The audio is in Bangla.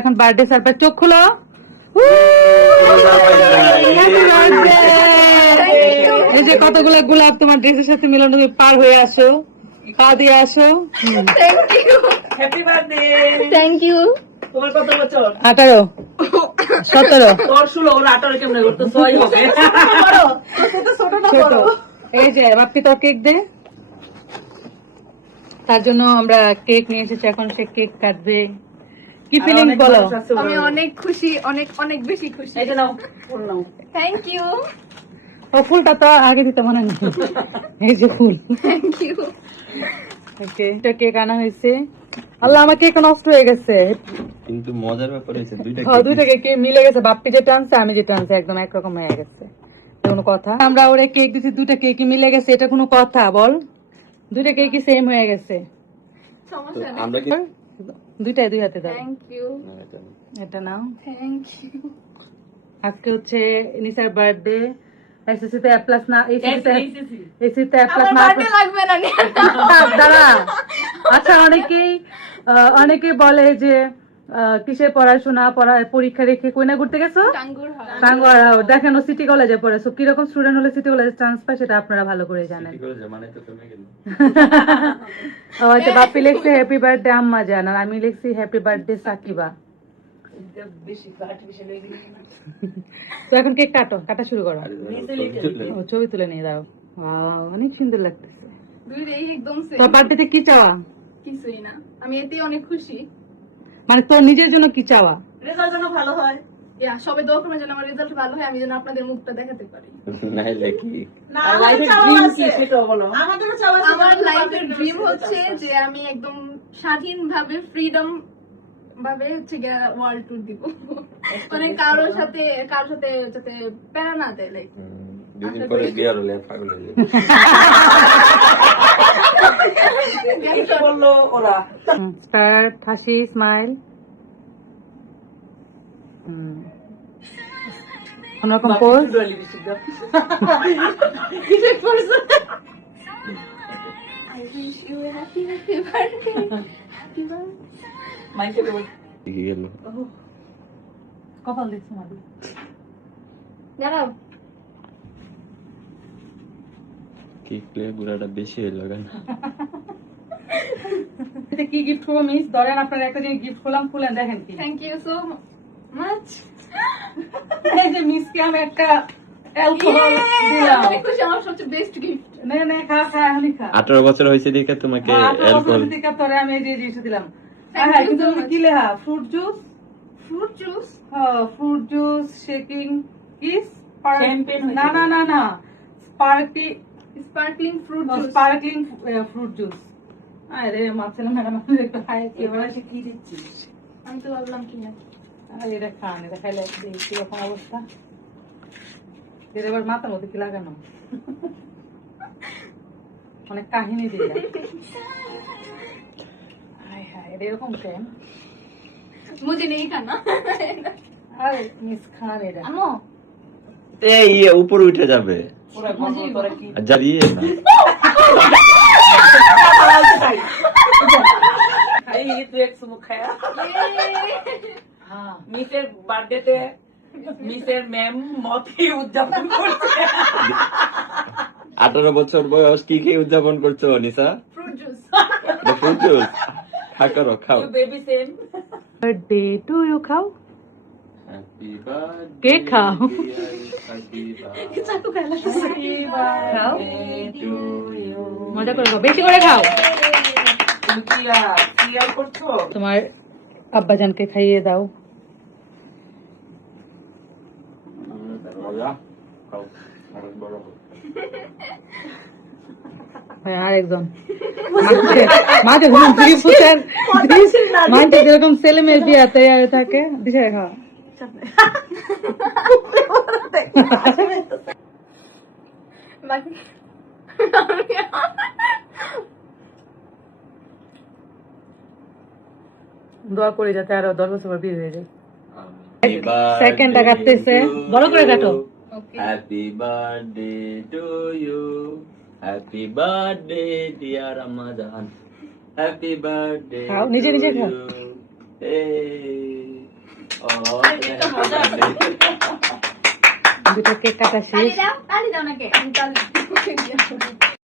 এখন বার্থডে সারপ্রাইজ। চোখ খুলো। এই যে কতগুলো গোলাপ তোমার ড্রেসের সাথে মিলানো, তুমি পার হয়ে আসো, পা দিয়ে আসো। Happy birthday. Thank you. তোমার কত বছর? 18, 17। তোর 16, ওর 18 কেমনে? ওর তো 6 হবে। ছোট। এই যে বাপ্পি তো কেক দে। তার জন্য আমরা কেক নিয়ে এসেছি, এখন সে কেক কাটবে। কি ফিলিং বলো? আমি অনেক খুশি, অনেক অনেক বেশি খুশি। এই যে নাও, ফুল নাও। Thank you. ও ফুলটা তো আগে দিতে মনে নেই। এই যে ফুল। Thank you. ওকে, এটা কেক আনা হয়েছে। আল্লাহ, আমার কেক নষ্ট হয়ে গেছে। কিন্তু মজার ব্যাপার হয়েছে দুইটা কেক মিলে গেছে, বাপ্পি যেটা আনছে আমি যেটা আনছি একদম একরকম হয়ে গেছে। কোনো কথা? আমরা ওরে কেক দিচ্ছি, দুইটা কেক মিলে গেছে, এটা কোনো কথা বল? দুইটা কেকই সেম হয়ে গেছে। সমস্যা নেই। আমরা কি দুইটাই দুই হাতে দাও। Thank you. এটা নাও। Thank you. আজকে হচ্ছে নিসার বার্থডে। এসএসসিতে এ প্লাস না, এসএসসিতে এ প্লাস আমার না। বার্থডে লাগবে না নি। দাঁড়া। আচ্ছা, অনেকেই বলে যে কিসে পড়াশোনা পরীক্ষা রেখে কই না ঘুরতে গেছো? টাঙ্গুয়ার। দেখেন ও সিটি কলেজে পড়েছো, কিরকম স্টুডেন্ট হলে সিটি কলেজে চান্স পায় সেটা আপনারা ভালো করে জানেন। মানে তো তুমি গেল হয়তো বাপ্পি লিখছে হ্যাপি বার্থডে আম্মা জান, আর আমি লিখছি হ্যাপি বার্থডে সাকিবা। বেশি আর্টিফিশিয়াল হয়ে গেছে। তো এখন কেক কাটা শুরু করো। ও, ছবি তুলে নিয়ে দাও। ওয়াও, অনেক সুন্দর লাগতেছে। দুইটাই একদম সেম। তোর বার্থডেতে কি চাওয়া? কিছুই না, আমি এতেই অনেক খুশি। মানে তোর নিজের জন্য কি চাওয়া? রেজাল্ট যেন ভালো হয়। সবাই দোয়া করবেন যেন আমার রেজাল্ট ভালো হয়, আমি যেন আপনাদের মুখটা দেখাতে পারি। নাইলে কি না, আমাদের ড্রিম কি সেটা বলো। আমাদেরও চাওয়া আছে। আমার লাইফের ড্রিম হচ্ছে যে আমি একদম স্বাধীনভাবে ফ্রিডম ভাবে হচ্ছে ওয়ার্ল্ড ট্যুর দিব। মানে কারোর সাথে যাতে প্যারা না দেয়। লাইক দুদিন পরে বিয়ার হলে পাগল হয়ে যাবে। কি বললো ওরা? স্টার্ট, হাসি, স্মাইল। কোনরকম pose. I wish you a happy birthday. Happy birthday. মাইকে দেবো। কি গেল? কপাল দেখছো মাদি? দাঁড়াও। কি প্লে বুড়াটা বেশি হয়ে লাগান। এটা কি গিফট করবো মিস? ধরেন আপনার একটা জিনিস গিফট করলাম, খুলেন দেখেন কি। Thank you so much. এই যে মিসকে আমি একটা অ্যালকোহল দিলাম। অনেক খুশি, আমার সবচেয়ে বেস্ট গিফট। নে খা এখনই খা। 18 বছর হয়েছে দেখে তোমাকে অ্যালকোহল আমি এই যে জিনিস দিলাম। হ্যাঁ, কিন্তু তুমি কি লেখা? Fruit juice. Fruit juice. হ্যাঁ, ফ্রুট জুস শেকিং কিস। Champagne হয়েছে। না, sparkling fruit juice. Sparkling fruit juice. আরে মাছের ম্যাডাম, আপনি একটু খাই এবার কি দিচ্ছিস? আমি তো ভাবলাম কি না। এটা খান, এটা খাইলে কিরকম অবস্থা? এটা এবার মাথার মধ্যে কি লাগানো? অনেক কাহিনী দিলাম। এটা এরকম কেন? মুঝে নেই খানা। আরে মিস খান এটা। আমো এই উপরে উঠে যাবে। ওরা গন্ধ করে কি? আর যা দিয়ে না। এই তুই এক সুমুখ খায়া। হ্যাঁ, মিসের বার্থডেতে মিসের ম্যাম মতি উদযাপন করছে। 18 বছর বয়স কি খেয়ে উদযাপন করছো Nisa? Fruit juice. Fruit juice খাও। Baby same. Birthday to you খাও। হ্যাপি বার্থডে কেক খাও। হ্যাপি চাকু খাইলা। খাও। To you. মজা করে খাও, বেশি করে খাও। তুমি কি সিরিয়াল করছো? তোমার আব্বাজানকে খাইয়ে দাও। মজা খাও অনেক বড়। হ্যাঁ, আরেকজন মাঝে ঘুম ফিরি ফুটেন। মাঝে যেরকম ছেলে মেয়ে বিয়ে তৈরি থাকে, দিশে খাওয়া। দোয়া করে যাতে আরো 10 বছর পর বিয়ে হয়ে যায়। সেকেন্ডটা কাটতেছে, বড় করে কাটো। Happy birthday to you, happy birthday dear আম্মা জান, হ্যাপি বার্থডে। খাও, নিজে নিজে খাও। এই Oh, এটা মজা আছে। দুটো কেক কাটা শেষ। তালি দাও নাকি?